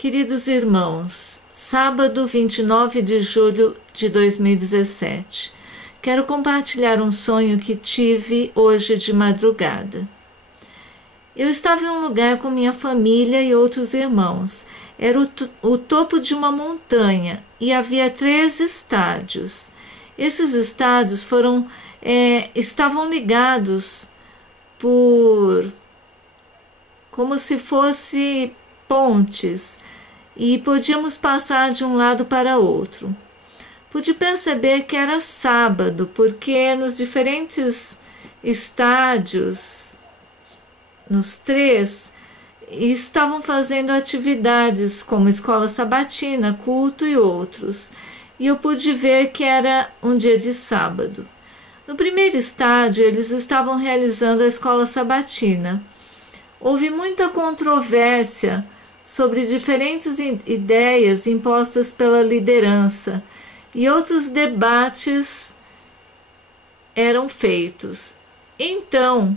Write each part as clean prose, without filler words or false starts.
Queridos irmãos, sábado 29 de julho de 2017, quero compartilhar um sonho que tive hoje de madrugada. Eu estava em um lugar com minha família e outros irmãos. Era o topo de uma montanha e havia 3 estádios. Esses estádios estavam ligados por como se fosse pontes e podíamos passar de um lado para outro. Pude perceber que era sábado, porque nos diferentes estádios, nos 3, estavam fazendo atividades como escola sabatina, culto e outros. E eu pude ver que era um dia de sábado. No primeiro estádio, eles estavam realizando a escola sabatina. Houve muita controvérsia sobre diferentes ideias impostas pela liderança e outros debates eram feitos. Então,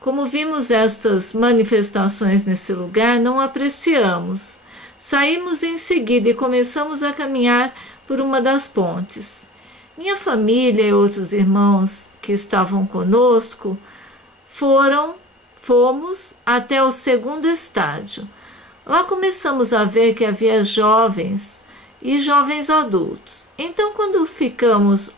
como vimos essas manifestações nesse lugar, não apreciamos. Saímos em seguida e começamos a caminhar por uma das pontes. Minha família e outros irmãos que estavam conosco fomos até o segundo estádio. Lá começamos a ver que havia jovens e jovens adultos. Então, quando ficamos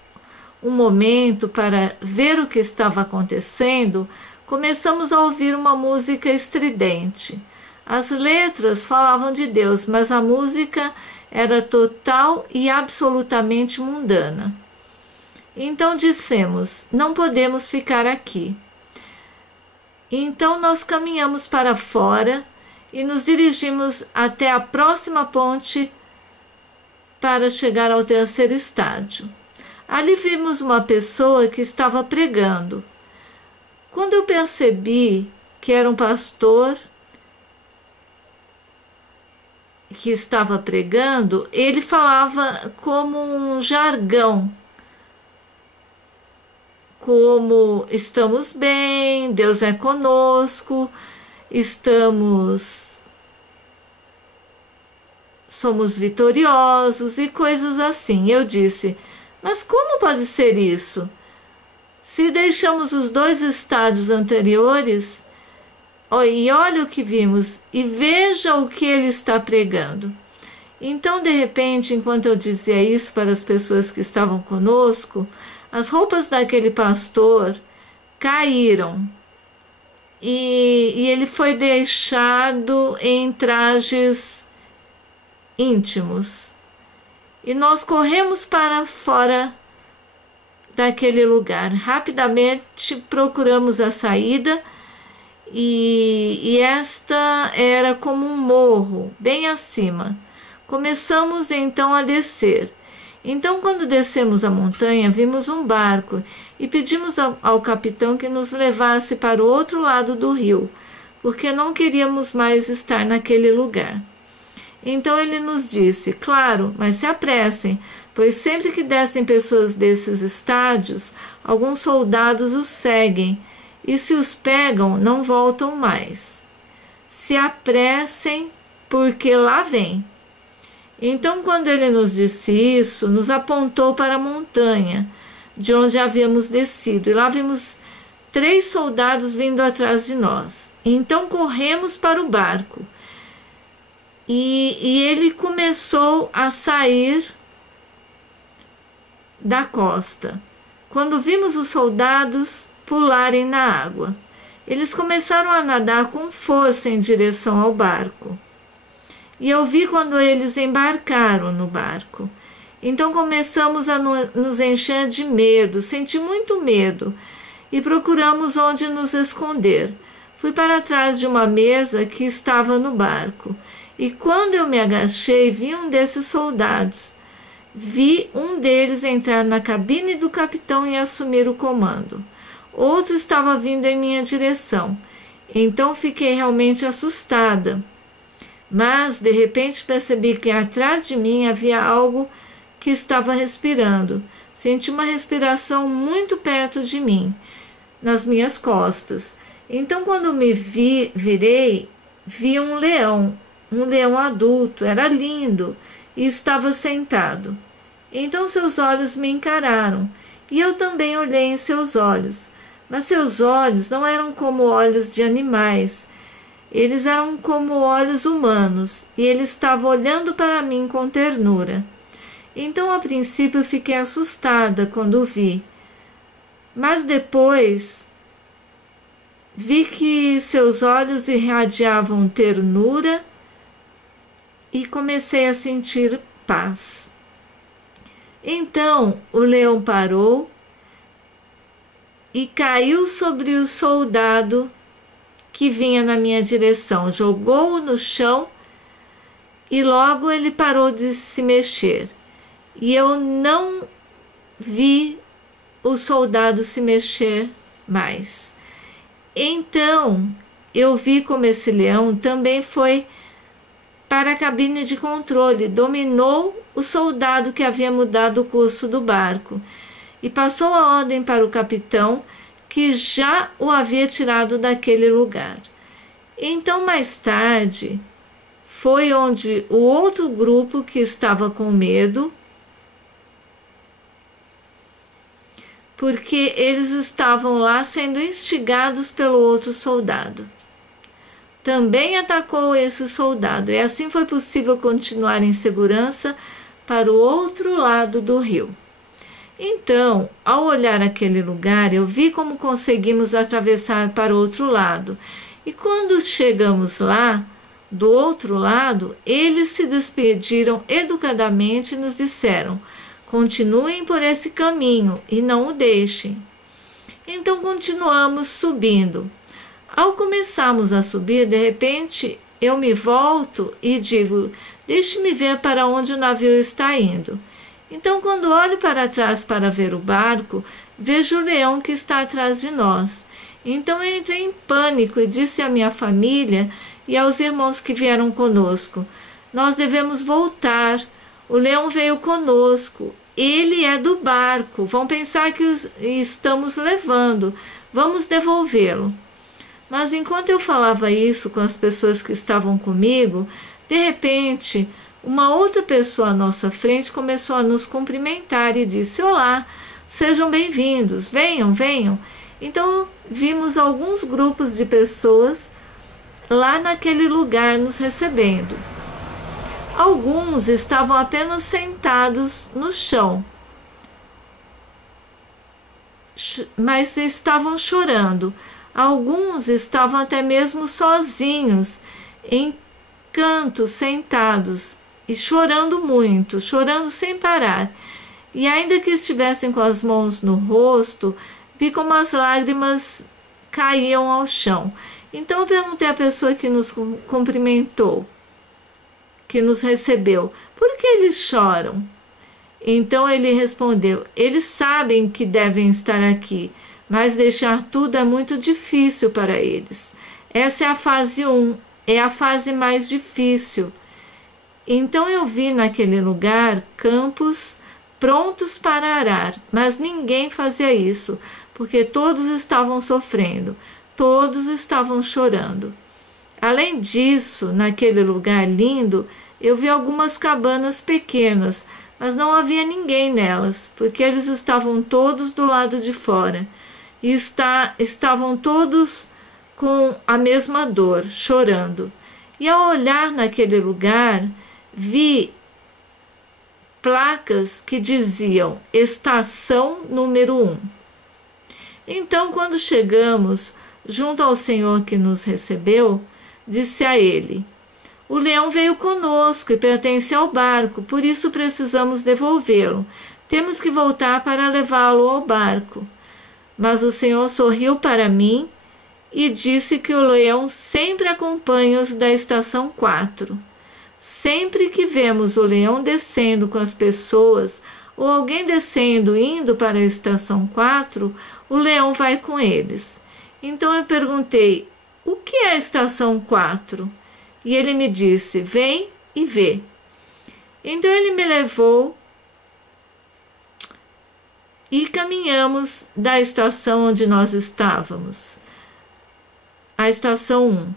um momento para ver o que estava acontecendo, começamos a ouvir uma música estridente. As letras falavam de Deus, mas a música era total e absolutamente mundana. Então dissemos: não podemos ficar aqui. Então nós caminhamos para fora e nos dirigimos até a próxima ponte para chegar ao terceiro estádio. Ali vimos uma pessoa que estava pregando. Quando eu percebi que era um pastor que estava pregando, ele falava como um jargão, como estamos bem, Deus é conosco, somos vitoriosos e coisas assim. Eu disse: mas como pode ser isso? Se deixamos os 2 estádios anteriores, e olha o que vimos, e veja o que ele está pregando. Então, de repente, enquanto eu dizia isso para as pessoas que estavam conosco, as roupas daquele pastor caíram e ele foi deixado em trajes íntimos. E nós corremos para fora daquele lugar. Rapidamente procuramos a saída e esta era como um morro, bem acima. Começamos então a descer. Então, quando descemos a montanha, vimos um barco e pedimos ao capitão que nos levasse para o outro lado do rio, porque não queríamos mais estar naquele lugar. Então ele nos disse: claro, mas se apressem, pois sempre que descem pessoas desses estádios, alguns soldados os seguem, e se os pegam, não voltam mais. Se apressem, porque lá vem. Então, quando ele nos disse isso, nos apontou para a montanha, de onde havíamos descido, e lá vimos 3 soldados vindo atrás de nós. Então, corremos para o barco, e ele começou a sair da costa. Quando vimos os soldados pularem na água, eles começaram a nadar com força em direção ao barco. E eu vi quando eles embarcaram no barco. Então começamos a nos encher de medo, senti muito medo, e procuramos onde nos esconder. Fui para trás de uma mesa que estava no barco, e quando eu me agachei, vi um desses soldados. Vi um deles entrar na cabine do capitão e assumir o comando. Outro estava vindo em minha direção. Então fiquei realmente assustada. Mas, de repente, percebi que atrás de mim havia algo que estava respirando. Senti uma respiração muito perto de mim, nas minhas costas. Então, quando me virei, vi um leão um leão adulto, era lindo e estava sentado. Então seus olhos me encararam, e eu também olhei em seus olhos. Mas seus olhos não eram como olhos de animais, eles eram como olhos humanos, e ele estava olhando para mim com ternura. Então, a princípio, fiquei assustada quando o vi, mas depois vi que seus olhos irradiavam ternura e comecei a sentir paz. Então o leão parou e caiu sobre o soldado que vinha na minha direção, jogou-o no chão e logo ele parou de se mexer. E eu não vi o soldado se mexer mais. Então eu vi como esse leão também foi para a cabine de controle, dominou o soldado que havia mudado o curso do barco e passou a ordem para o capitão, que já o havia tirado daquele lugar. Então, mais tarde, foi onde o outro grupo que estava com medo, porque eles estavam lá sendo instigados pelo outro soldado, também atacou esse soldado, e assim foi possível continuar em segurança para o outro lado do rio. Então, ao olhar aquele lugar, eu vi como conseguimos atravessar para o outro lado. E quando chegamos lá, do outro lado, eles se despediram educadamente e nos disseram: continuem por esse caminho e não o deixem. Então continuamos subindo. Ao começarmos a subir, de repente eu me volto e digo: deixe-me ver para onde o navio está indo. Então, quando olho para trás para ver o barco, vejo o leão que está atrás de nós. Então eu entrei em pânico e disse à minha família e aos irmãos que vieram conosco: nós devemos voltar, o leão veio conosco, ele é do barco, vão pensar que estamos levando, vamos devolvê-lo. Mas enquanto eu falava isso com as pessoas que estavam comigo, de repente, uma outra pessoa à nossa frente começou a nos cumprimentar e disse: olá, sejam bem-vindos, venham, venham. Então vimos alguns grupos de pessoas lá naquele lugar nos recebendo. Alguns estavam apenas sentados no chão, mas estavam chorando. Alguns estavam até mesmo sozinhos, em cantos, sentados e chorando muito, chorando sem parar. E ainda que estivessem com as mãos no rosto, vi como as lágrimas caíam ao chão. Então eu perguntei à pessoa que nos cumprimentou, que nos recebeu: por que eles choram? Então ele respondeu: eles sabem que devem estar aqui, mas deixar tudo é muito difícil para eles. Essa é a fase 1, é a fase mais difícil. Então eu vi naquele lugar campos prontos para arar, mas ninguém fazia isso, porque todos estavam sofrendo, todos estavam chorando. Além disso, naquele lugar lindo, eu vi algumas cabanas pequenas, mas não havia ninguém nelas, porque eles estavam todos do lado de fora. E estavam todos com a mesma dor, chorando. E ao olhar naquele lugar, vi placas que diziam estação número 1. Então, quando chegamos junto ao senhor que nos recebeu, disse a ele: o leão veio conosco e pertence ao barco, por isso precisamos devolvê-lo. Temos que voltar para levá-lo ao barco. Mas o Senhor sorriu para mim e disse que o leão sempre acompanha os da estação 4. Sempre que vemos o leão descendo com as pessoas, ou alguém descendo indo para a estação 4, o leão vai com eles. Então eu perguntei: o que é a estação 4? E ele me disse: vem e vê. Então ele me levou e caminhamos da estação onde nós estávamos, a estação 1.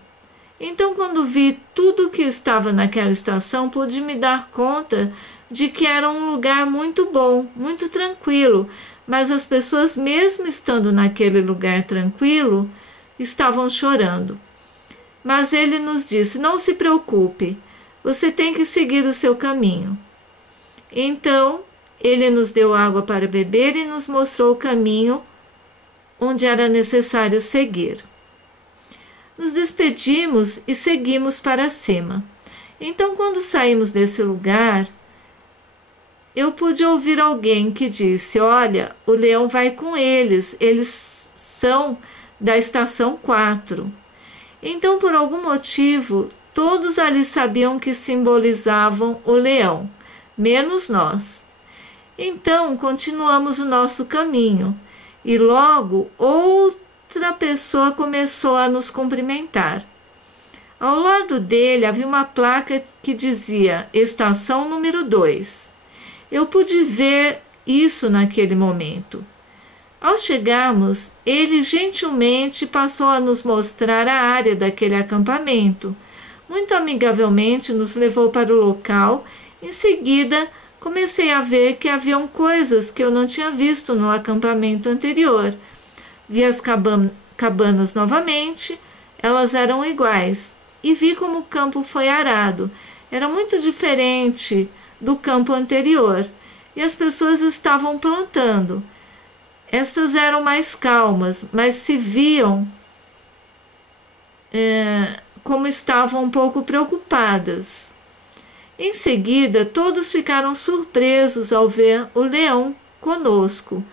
Então, quando vi tudo que estava naquela estação, pude me dar conta de que era um lugar muito bom, muito tranquilo, mas as pessoas, mesmo estando naquele lugar tranquilo, estavam chorando. Mas ele nos disse: não se preocupe, você tem que seguir o seu caminho. Então, ele nos deu água para beber e nos mostrou o caminho onde era necessário seguir. Nos despedimos e seguimos para cima. Então, quando saímos desse lugar, eu pude ouvir alguém que disse: olha, o leão vai com eles são da estação 4. Então, por algum motivo, todos ali sabiam que simbolizavam o leão, menos nós. Então, continuamos o nosso caminho e logo outra pessoa começou a nos cumprimentar. Ao lado dele havia uma placa que dizia Estação número 2. Eu pude ver isso naquele momento. Ao chegarmos, ele gentilmente passou a nos mostrar a área daquele acampamento. Muito amigavelmente nos levou para o local. Em seguida, comecei a ver que haviam coisas que eu não tinha visto no acampamento anterior. Vi as cabanas novamente, elas eram iguais, e vi como o campo foi arado. Era muito diferente do campo anterior, e as pessoas estavam plantando. Estas eram mais calmas, mas se viam como estavam um pouco preocupadas. Em seguida, todos ficaram surpresos ao ver o leão conosco.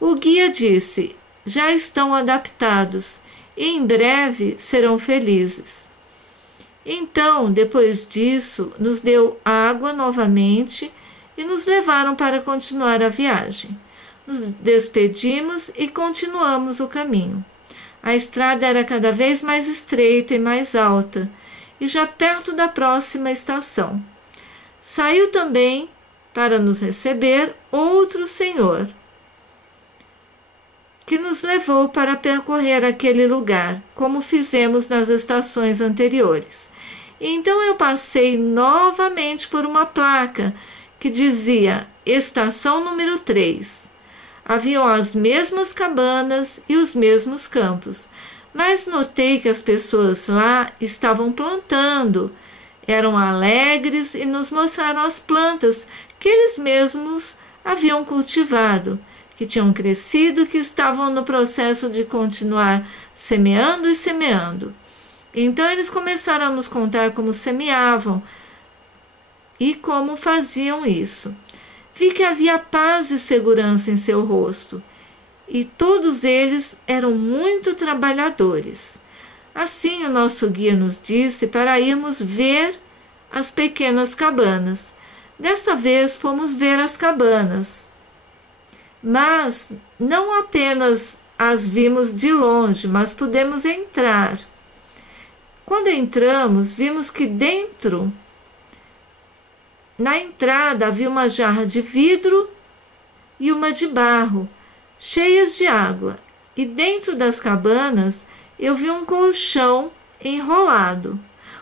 O guia disse: já estão adaptados e em breve serão felizes. Então, depois disso, nos deu água novamente e nos levaram para continuar a viagem. Nos despedimos e continuamos o caminho. A estrada era cada vez mais estreita e mais alta, e já perto da próxima estação. Saiu também, para nos receber, outro senhor, que nos levou para percorrer aquele lugar, como fizemos nas estações anteriores. Então eu passei novamente por uma placa que dizia Estação número 3. Haviam as mesmas cabanas e os mesmos campos, mas notei que as pessoas lá estavam plantando, eram alegres e nos mostraram as plantas que eles mesmos haviam cultivado, que tinham crescido e que estavam no processo de continuar semeando e semeando. Então eles começaram a nos contar como semeavam e como faziam isso. Vi que havia paz e segurança em seu rosto, e todos eles eram muito trabalhadores. Assim, o nosso guia nos disse para irmos ver as pequenas cabanas. Desta vez fomos ver as cabanas, mas não apenas as vimos de longe, mas pudemos entrar. Quando entramos, vimos que na entrada havia uma jarra de vidro e uma de barro, cheias de água, e dentro das cabanas eu vi um colchão enrolado.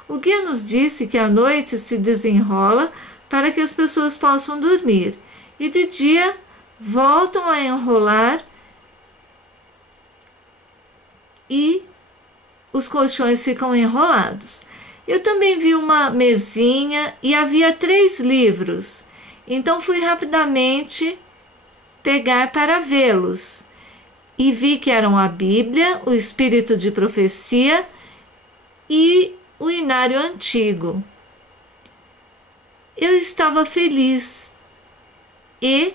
O guia nos disse que à noite se desenrola para que as pessoas possam dormir, e de dia voltam a enrolar e os colchões ficam enrolados. Eu também vi uma mesinha e havia 3 livros. Então fui rapidamente pegar para vê-los. E vi que eram a Bíblia, o Espírito de Profecia e o Inário Antigo. Eu estava feliz e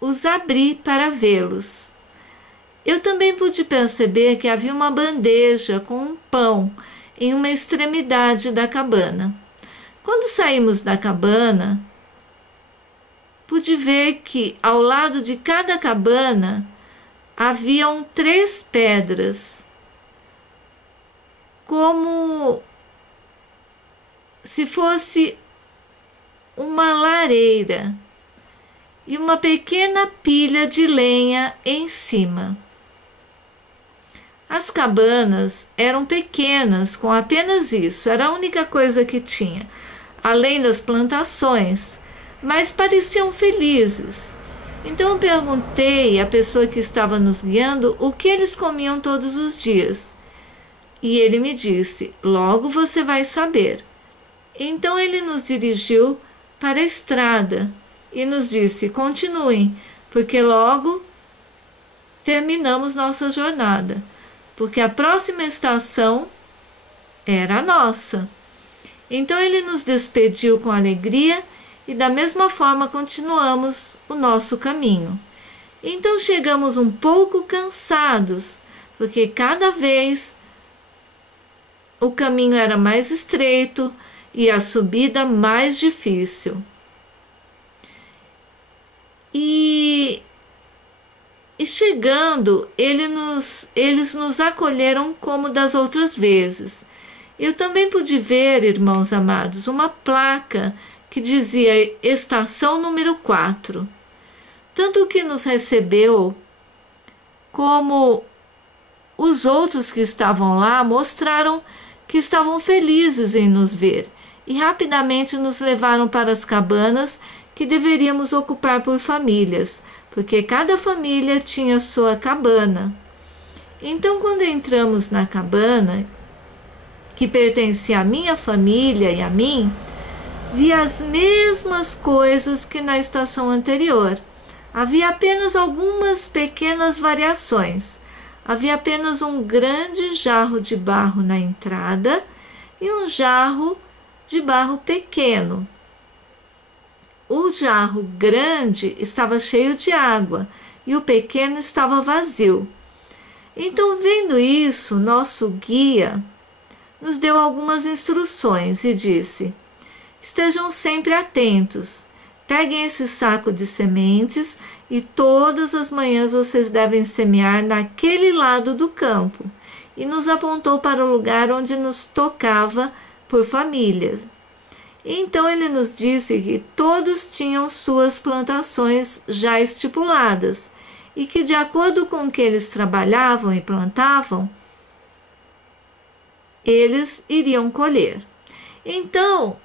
os abri para vê-los. Eu também pude perceber que havia uma bandeja com um pão em uma extremidade da cabana. Quando saímos da cabana, pude ver que ao lado de cada cabana haviam 3 pedras, como se fosse uma lareira e uma pequena pilha de lenha em cima. As cabanas eram pequenas, com apenas isso, era a única coisa que tinha, além das plantações, mas pareciam felizes. Então eu perguntei à pessoa que estava nos guiando o que eles comiam todos os dias. E ele me disse: logo você vai saber. Então ele nos dirigiu para a estrada e nos disse: continuem, porque logo terminamos nossa jornada, porque a próxima estação era a nossa. Então ele nos despediu com alegria e da mesma forma continuamos o nosso caminho. Então chegamos um pouco cansados, porque cada vez o caminho era mais estreito e a subida mais difícil. E chegando, eles nos acolheram como das outras vezes. Eu também pude ver, irmãos amados, uma placa que dizia estação número 4. Tanto que nos recebeu, como os outros que estavam lá mostraram que estavam felizes em nos ver e rapidamente nos levaram para as cabanas que deveríamos ocupar por famílias, porque cada família tinha sua cabana. Então, quando entramos na cabana, que pertencia à minha família e a mim, vi as mesmas coisas que na estação anterior. Havia apenas algumas pequenas variações. Havia apenas um grande jarro de barro na entrada e um jarro de barro pequeno. O jarro grande estava cheio de água e o pequeno estava vazio. Então, vendo isso, nosso guia nos deu algumas instruções e disse: estejam sempre atentos, peguem esse saco de sementes e todas as manhãs vocês devem semear naquele lado do campo. E nos apontou para o lugar onde nos tocava por famílias. Então ele nos disse que todos tinham suas plantações já estipuladas e que, de acordo com o que eles trabalhavam e plantavam, eles iriam colher. Então,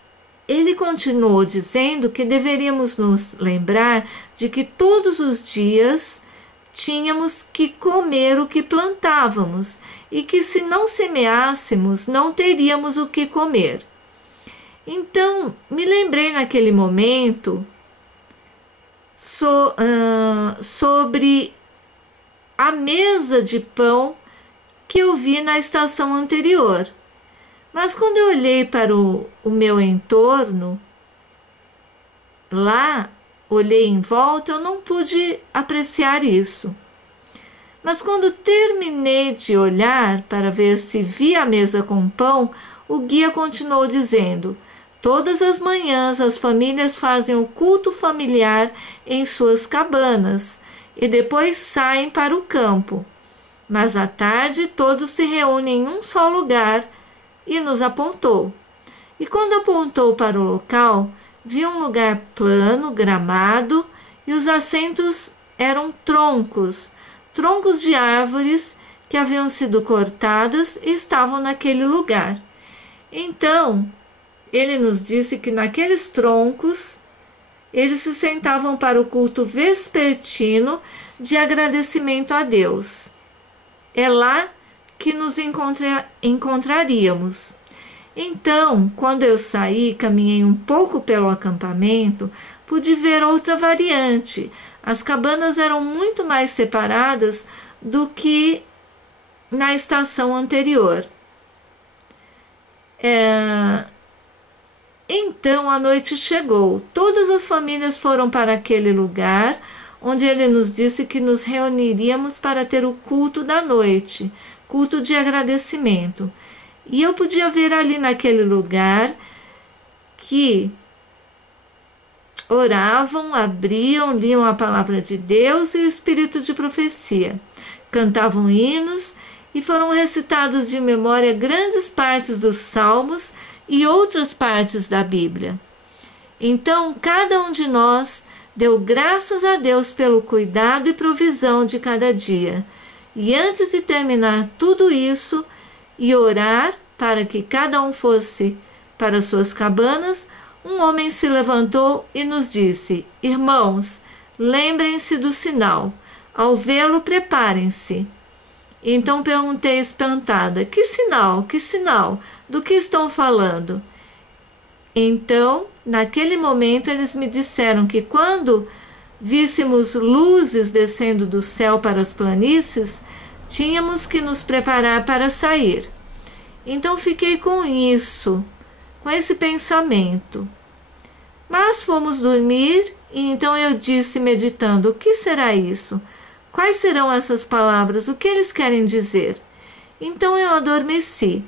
ele continuou dizendo que deveríamos nos lembrar de que todos os dias tínhamos que comer o que plantávamos e que, se não semeássemos, não teríamos o que comer. Então, me lembrei naquele momento sobre a mesa de pão que eu vi na estação anterior. Mas quando eu olhei para o meu entorno, lá, olhei em volta, eu não pude apreciar isso. Mas quando terminei de olhar para ver se via a mesa com pão, o guia continuou dizendo: todas as manhãs as famílias fazem o culto familiar em suas cabanas e depois saem para o campo. Mas à tarde todos se reúnem em um só lugar. E nos apontou. E quando apontou para o local, vi um lugar plano, gramado, e os assentos eram troncos de árvores que haviam sido cortadas e estavam naquele lugar. Então, ele nos disse que naqueles troncos eles se sentavam para o culto vespertino de agradecimento a Deus. É lá que nos encontraríamos. Então, quando eu saí, caminhei um pouco pelo acampamento, pude ver outra variante. As cabanas eram muito mais separadas do que na estação anterior. Então a noite chegou. Todas as famílias foram para aquele lugar onde ele nos disse que nos reuniríamos para ter o culto da noite, culto de agradecimento. E eu podia ver ali naquele lugar que oravam, abriam, liam a palavra de Deus e o espírito de profecia. Cantavam hinos e foram recitados de memória grandes partes dos salmos e outras partes da Bíblia. Então, cada um de nós deu graças a Deus pelo cuidado e provisão de cada dia. E antes de terminar tudo isso e orar para que cada um fosse para suas cabanas, um homem se levantou e nos disse: Irmãos, lembrem-se do sinal. Ao vê-lo, preparem-se. Então perguntei espantada: Que sinal? Que sinal? Do que estão falando? Então, naquele momento, eles me disseram que quando víssemos luzes descendo do céu para as planícies, tínhamos que nos preparar para sair. Então fiquei com isso, com esse pensamento. Mas fomos dormir e então eu disse, meditando: o que será isso? Quais serão essas palavras? O que eles querem dizer? Então eu adormeci.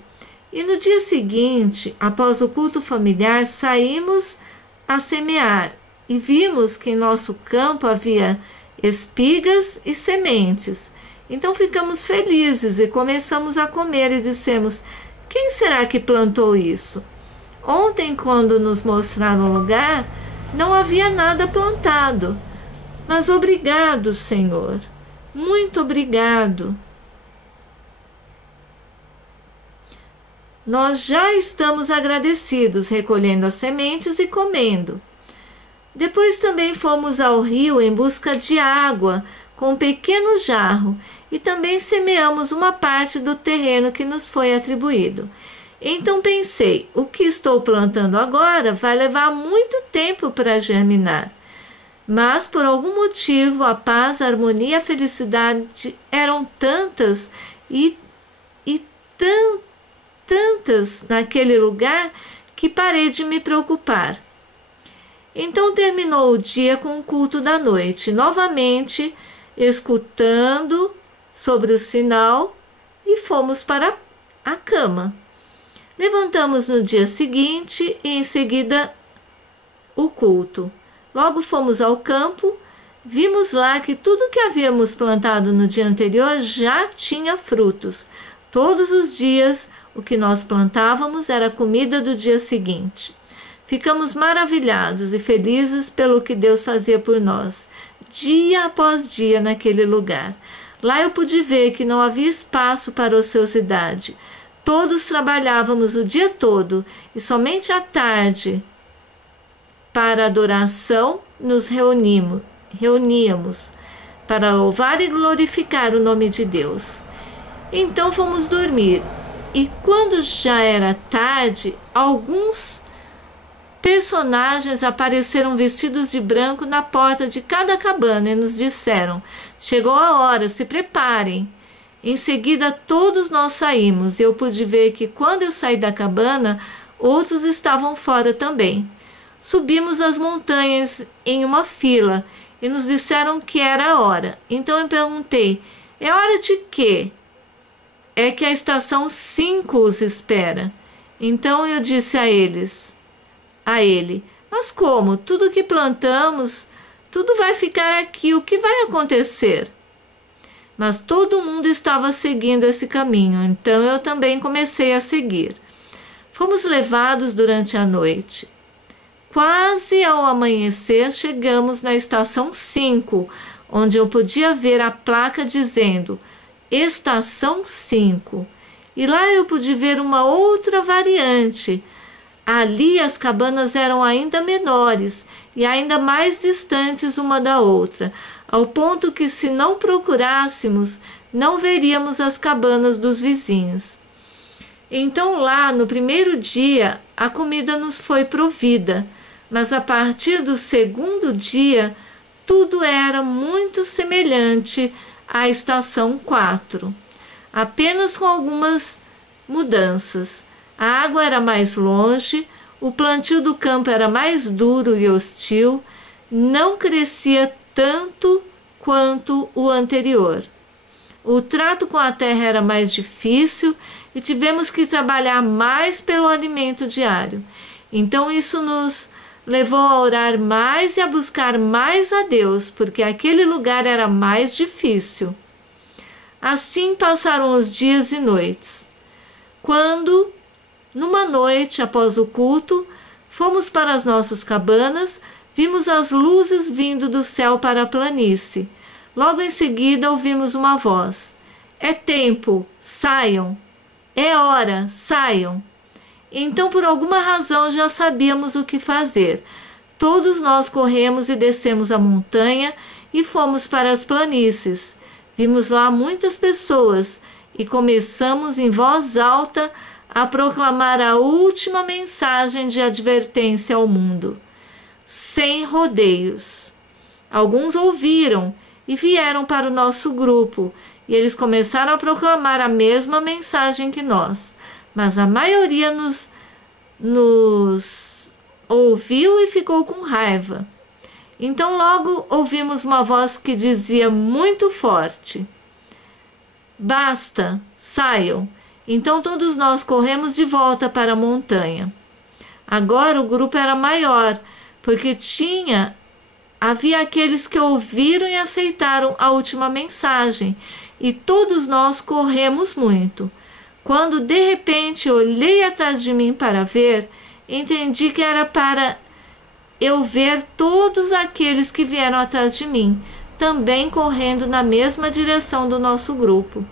E no dia seguinte, após o culto familiar, saímos a semear e vimos que em nosso campo havia espigas e sementes. Então ficamos felizes e começamos a comer e dissemos: quem será que plantou isso? Ontem, quando nos mostraram o lugar, não havia nada plantado. Mas obrigado, Senhor. Muito obrigado. Nós já estamos agradecidos, recolhendo as sementes e comendo. Depois também fomos ao rio em busca de água, com um pequeno jarro, e também semeamos uma parte do terreno que nos foi atribuído. Então pensei: o que estou plantando agora vai levar muito tempo para germinar. Mas, por algum motivo, a paz, a harmonia e a felicidade eram tantas e tantas naquele lugar que parei de me preocupar. Então terminou o dia com o culto da noite, novamente escutando sobre o sinal, e fomos para a cama. Levantamos no dia seguinte e em seguida o culto. Logo fomos ao campo, vimos lá que tudo que havíamos plantado no dia anterior já tinha frutos. Todos os dias o que nós plantávamos era a comida do dia seguinte. Ficamos maravilhados e felizes pelo que Deus fazia por nós, dia após dia naquele lugar. Lá eu pude ver que não havia espaço para ociosidade. Todos trabalhávamos o dia todo e somente à tarde, para adoração, nos reuníamos para louvar e glorificar o nome de Deus. Então fomos dormir, e quando já era tarde, alguns personagens apareceram vestidos de branco na porta de cada cabana e nos disseram: chegou a hora, se preparem. Em seguida todos nós saímos, e eu pude ver que quando eu saí da cabana, outros estavam fora também. Subimos as montanhas em uma fila e nos disseram que era a hora. Então eu perguntei: é hora de quê? É que a estação 5 os espera. Então eu disse a ele: mas como? Tudo que plantamos, tudo vai ficar aqui, o que vai acontecer? Mas todo mundo estava seguindo esse caminho, então eu também comecei a seguir. Fomos levados durante a noite. Quase ao amanhecer, chegamos na estação 5, onde eu podia ver a placa dizendo Estação 5. E lá eu pude ver uma outra variante. Ali as cabanas eram ainda menores e ainda mais distantes uma da outra, ao ponto que, se não procurássemos, não veríamos as cabanas dos vizinhos. Então lá, no primeiro dia, a comida nos foi provida, mas a partir do segundo dia, tudo era muito semelhante à estação 4, apenas com algumas mudanças. A água era mais longe, o plantio do campo era mais duro e hostil, não crescia tanto quanto o anterior. O trato com a terra era mais difícil e tivemos que trabalhar mais pelo alimento diário. Então isso nos levou a orar mais e a buscar mais a Deus, porque aquele lugar era mais difícil. Assim passaram os dias e noites. Quando, numa noite após o culto, fomos para as nossas cabanas, vimos as luzes vindo do céu para a planície. Logo em seguida ouvimos uma voz: É tempo, saiam. É hora, saiam. Então, por alguma razão, já sabíamos o que fazer. Todos nós corremos e descemos a montanha e fomos para as planícies. Vimos lá muitas pessoas e começamos em voz alta a proclamar a última mensagem de advertência ao mundo, sem rodeios. Alguns ouviram e vieram para o nosso grupo, e eles começaram a proclamar a mesma mensagem que nós, mas a maioria nos ouviu e ficou com raiva. Então logo ouvimos uma voz que dizia muito forte: basta, saiam. Então todos nós corremos de volta para a montanha. Agora o grupo era maior, porque havia aqueles que ouviram e aceitaram a última mensagem, e todos nós corremos muito. Quando de repente olhei atrás de mim para ver, entendi que era para eu ver todos aqueles que vieram atrás de mim, também correndo na mesma direção do nosso grupo.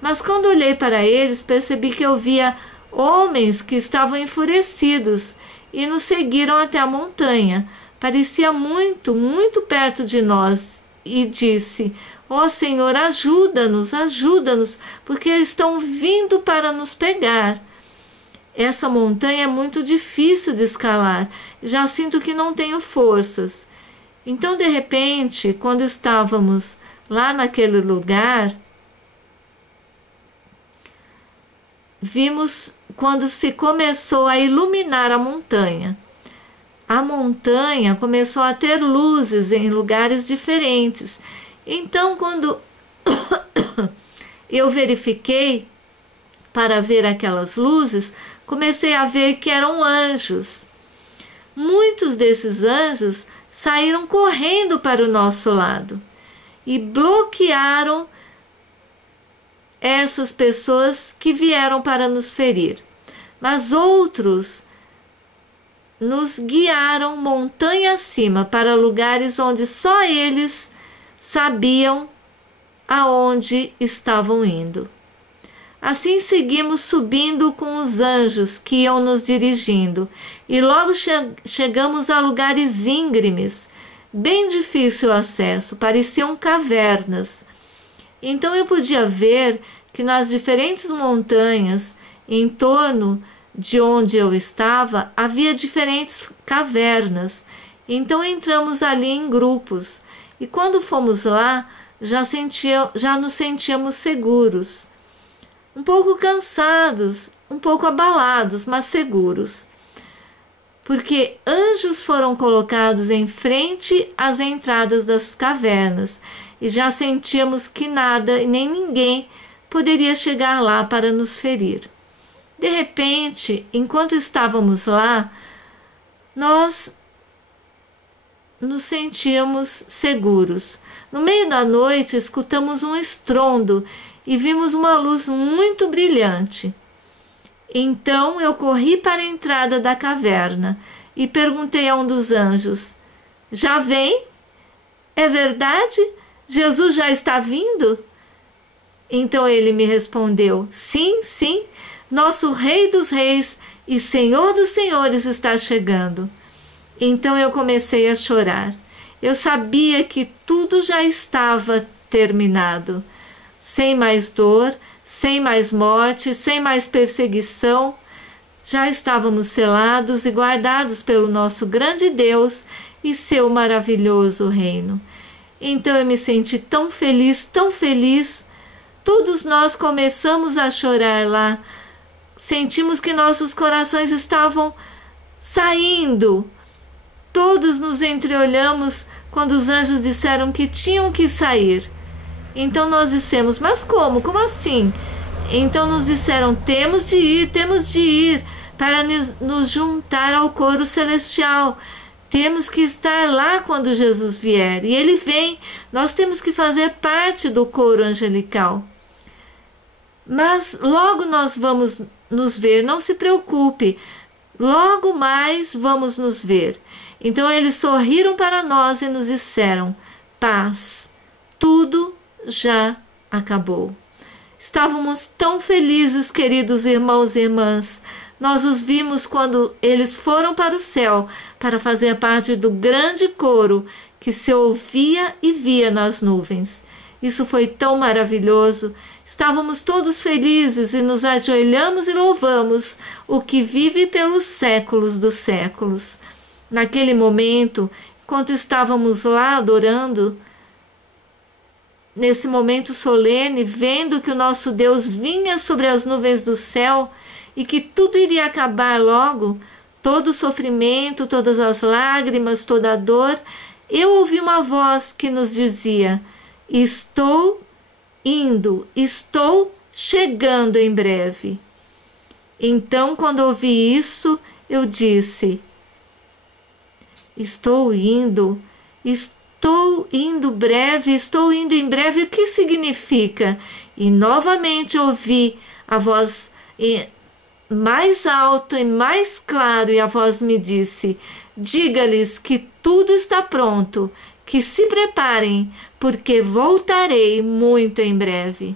Mas quando olhei para eles, percebi que eu via homens que estavam enfurecidos e nos seguiram até a montanha. Parecia muito, muito perto de nós, e disse: ó Senhor, ajuda-nos, ajuda-nos, porque estão vindo para nos pegar. Essa montanha é muito difícil de escalar, já sinto que não tenho forças. Então, de repente, quando estávamos lá naquele lugar, vimos quando se começou a iluminar a montanha. A montanha começou a ter luzes em lugares diferentes. Então, quando eu verifiquei para ver aquelas luzes, comecei a ver que eram anjos. Muitos desses anjos saíram correndo para o nosso lado e bloquearam essas pessoas que vieram para nos ferir. Mas outros nos guiaram montanha acima para lugares onde só eles sabiam aonde estavam indo. Assim seguimos subindo com os anjos que iam nos dirigindo, e logo chegamos a lugares íngremes, bem difícil o acesso, pareciam cavernas. Então eu podia ver que nas diferentes montanhas em torno de onde eu estava havia diferentes cavernas. Então entramos ali em grupos, e quando fomos lá já nos sentíamos seguros. Um pouco cansados, um pouco abalados, mas seguros. Porque anjos foram colocados em frente às entradas das cavernas e já sentíamos que nada e nem ninguém poderia chegar lá para nos ferir. De repente, enquanto estávamos lá, nós nos sentíamos seguros. No meio da noite, escutamos um estrondo e vimos uma luz muito brilhante. Então eu corri para a entrada da caverna e perguntei a um dos anjos: já vem? É verdade? Jesus já está vindo? Então ele me respondeu: sim, sim, nosso Rei dos Reis e Senhor dos Senhores está chegando. Então eu comecei a chorar. Eu sabia que tudo já estava terminado. Sem mais dor, sem mais morte, sem mais perseguição, já estávamos selados e guardados pelo nosso grande Deus e seu maravilhoso reino. Então eu me senti tão feliz, tão feliz. Todos nós começamos a chorar lá. Sentimos que nossos corações estavam saindo. Todos nos entreolhamos quando os anjos disseram que tinham que sair. Então nós dissemos: mas como? Como assim? Então nos disseram: temos de ir para nos juntar ao coro celestial. Temos que estar lá quando Jesus vier. E ele vem, nós temos que fazer parte do coro angelical. Mas logo nós vamos nos ver, não se preocupe, logo mais vamos nos ver. Então eles sorriram para nós e nos disseram: paz, tudo já acabou. Estávamos tão felizes, queridos irmãos e irmãs. Nós os vimos quando eles foram para o céu para fazer parte do grande coro que se ouvia e via nas nuvens. Isso foi tão maravilhoso. Estávamos todos felizes e nos ajoelhamos e louvamos o que vive pelos séculos dos séculos. Naquele momento, enquanto estávamos lá adorando, nesse momento solene, vendo que o nosso Deus vinha sobre as nuvens do céu e que tudo iria acabar logo, todo o sofrimento, todas as lágrimas, toda a dor, eu ouvi uma voz que nos dizia: estou indo, estou chegando em breve. Então, quando ouvi isso, eu disse: estou indo breve, estou indo em breve, o que significa? E novamente ouvi a voz mais alto e mais claro, e a voz me disse: diga-lhes que tudo está pronto, que se preparem, porque voltarei muito em breve.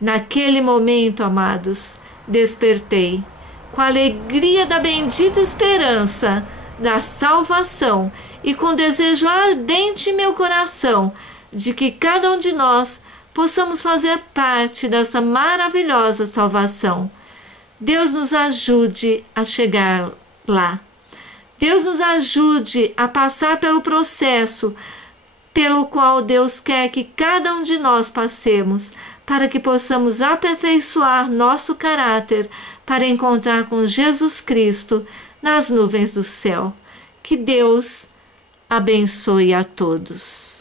Naquele momento, amados, despertei, com a alegria da bendita esperança da salvação e com desejo ardente em meu coração de que cada um de nós possamos fazer parte dessa maravilhosa salvação. Deus nos ajude a chegar lá. Deus nos ajude a passar pelo processo pelo qual Deus quer que cada um de nós passemos, para que possamos aperfeiçoar nosso caráter para encontrar com Jesus Cristo nas nuvens do céu. Que Deus abençoe a todos.